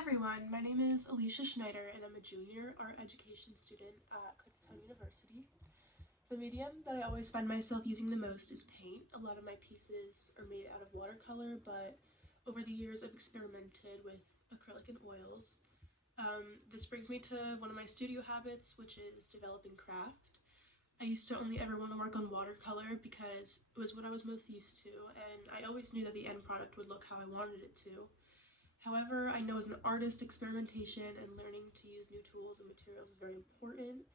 everyone, my name is Alysha Schneider and I'm a junior art education student at Kutztown University. The medium that I always find myself using the most is paint. A lot of my pieces are made out of watercolor, but over the years I've experimented with acrylic and oils. This brings me to one of my studio habits, which is developing craft. I used to only ever want to work on watercolor because it was what I was most used to, and I always knew that the end product would look how I wanted it to. However, I know as an artist, experimentation and learning to use new tools and materials is very important,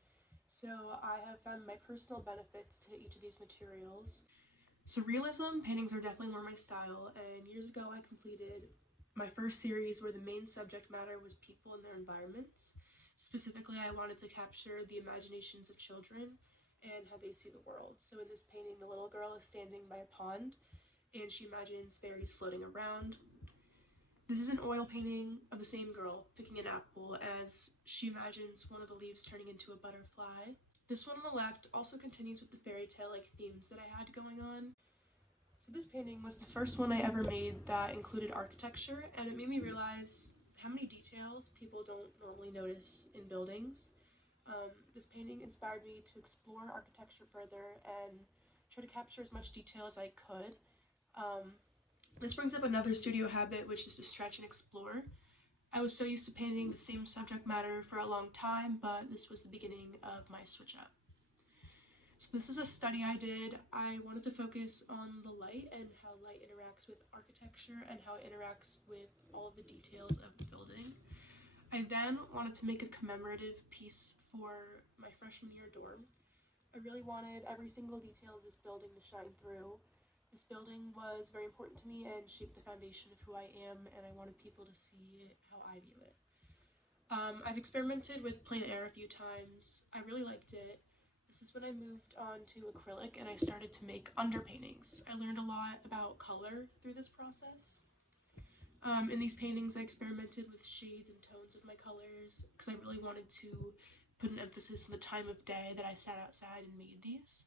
so I have found my personal benefits to each of these materials. So realism paintings are definitely more my style, and years ago I completed my first series where the main subject matter was people and their environments. Specifically, I wanted to capture the imaginations of children and how they see the world. So in this painting, the little girl is standing by a pond and she imagines fairies floating around. This is an oil painting of the same girl picking an apple as she imagines one of the leaves turning into a butterfly. This one on the left also continues with the fairy tale-like themes that I had going on. So this painting was the first one I ever made that included architecture, and it made me realize how many details people don't normally notice in buildings. This painting inspired me to explore architecture further and try to capture as much detail as I could. This brings up another studio habit, which is to stretch and explore. I was so used to painting the same subject matter for a long time, but this was the beginning of my switch up. So this is a study I did. I wanted to focus on the light and how light interacts with architecture and how it interacts with all of the details of the building. I then wanted to make a commemorative piece for my freshman year dorm. I really wanted every single detail of this building to shine through. This building was very important to me and shaped the foundation of who I am, and I wanted people to see it how I view it. I've experimented with plein air a few times. I really liked it. This is when I moved on to acrylic and I started to make underpaintings. I learned a lot about color through this process. In these paintings, I experimented with shades and tones of my colors because I really wanted to put an emphasis on the time of day that I sat outside and made these.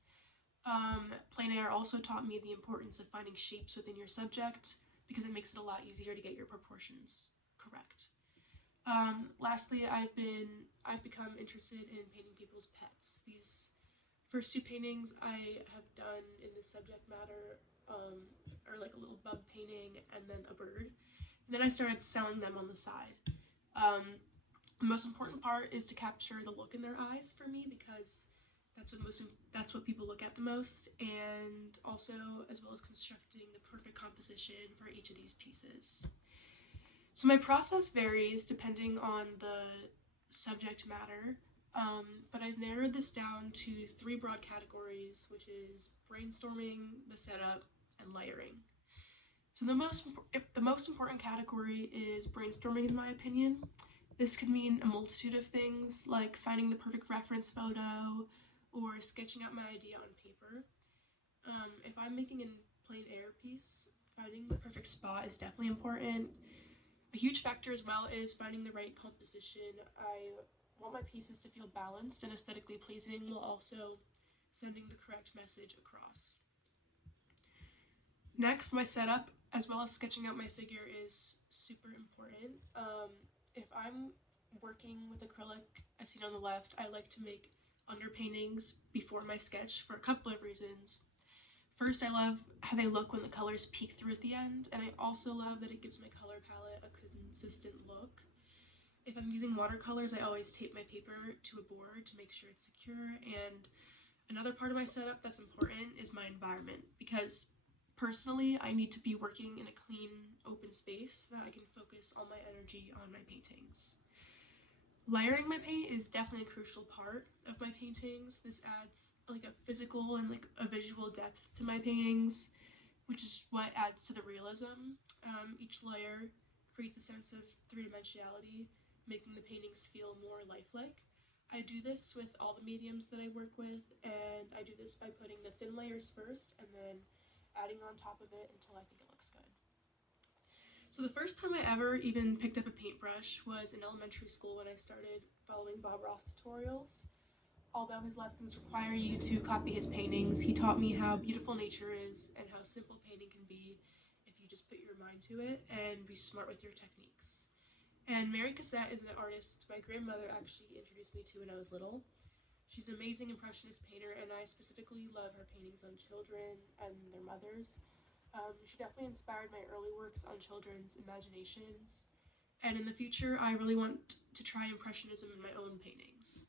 Plein air also taught me the importance of finding shapes within your subject because it makes it a lot easier to get your proportions correct. Lastly, I've become interested in painting people's pets. These first two paintings I have done in this subject matter are like a little bug painting and then a bird. And then I started selling them on the side. The most important part is to capture the look in their eyes for me because that's what people look at the most, and also as well as constructing the perfect composition for each of these pieces. So my process varies depending on the subject matter, but I've narrowed this down to 3 broad categories, which is brainstorming, the setup, and layering. So the most important category is brainstorming, in my opinion. This could mean a multitude of things, like finding the perfect reference photo, or sketching out my idea on paper. If I'm making a plein air piece, finding the perfect spot is definitely important. A huge factor as well is finding the right composition. I want my pieces to feel balanced and aesthetically pleasing while also sending the correct message across. Next, my setup, as well as sketching out my figure, is super important. If I'm working with acrylic, as seen on the left, I like to make underpaintings before my sketch for a couple of reasons. First, I love how they look when the colors peek through at the end, and I also love that it gives my color palette a consistent look. If I'm using watercolors, I always tape my paper to a board to make sure it's secure, and another part of my setup that's important is my environment, because personally, I need to be working in a clean, open space so that I can focus all my energy on my paintings. Layering my paint is definitely a crucial part of my paintings. This adds like a physical and like a visual depth to my paintings, which is what adds to the realism. Each layer creates a sense of three-dimensionality, making the paintings feel more lifelike. I do this with all the mediums that I work with, and I do this by putting the thin layers first and then adding on top of it until I think it looks good. So the first time I ever even picked up a paintbrush was in elementary school when I started following Bob Ross tutorials. Although his lessons require you to copy his paintings, he taught me how beautiful nature is and how simple painting can be if you just put your mind to it and be smart with your techniques. And Mary Cassatt is an artist my grandmother actually introduced me to when I was little. She's an amazing Impressionist painter, and I specifically love her paintings on children and their mothers. She definitely inspired my early works on children's imaginations, and in the future, I really want to try Impressionism in my own paintings.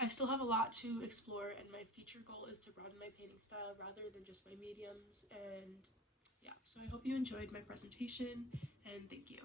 I still have a lot to explore, and my future goal is to broaden my painting style rather than just my mediums. And yeah, so I hope you enjoyed my presentation, and thank you.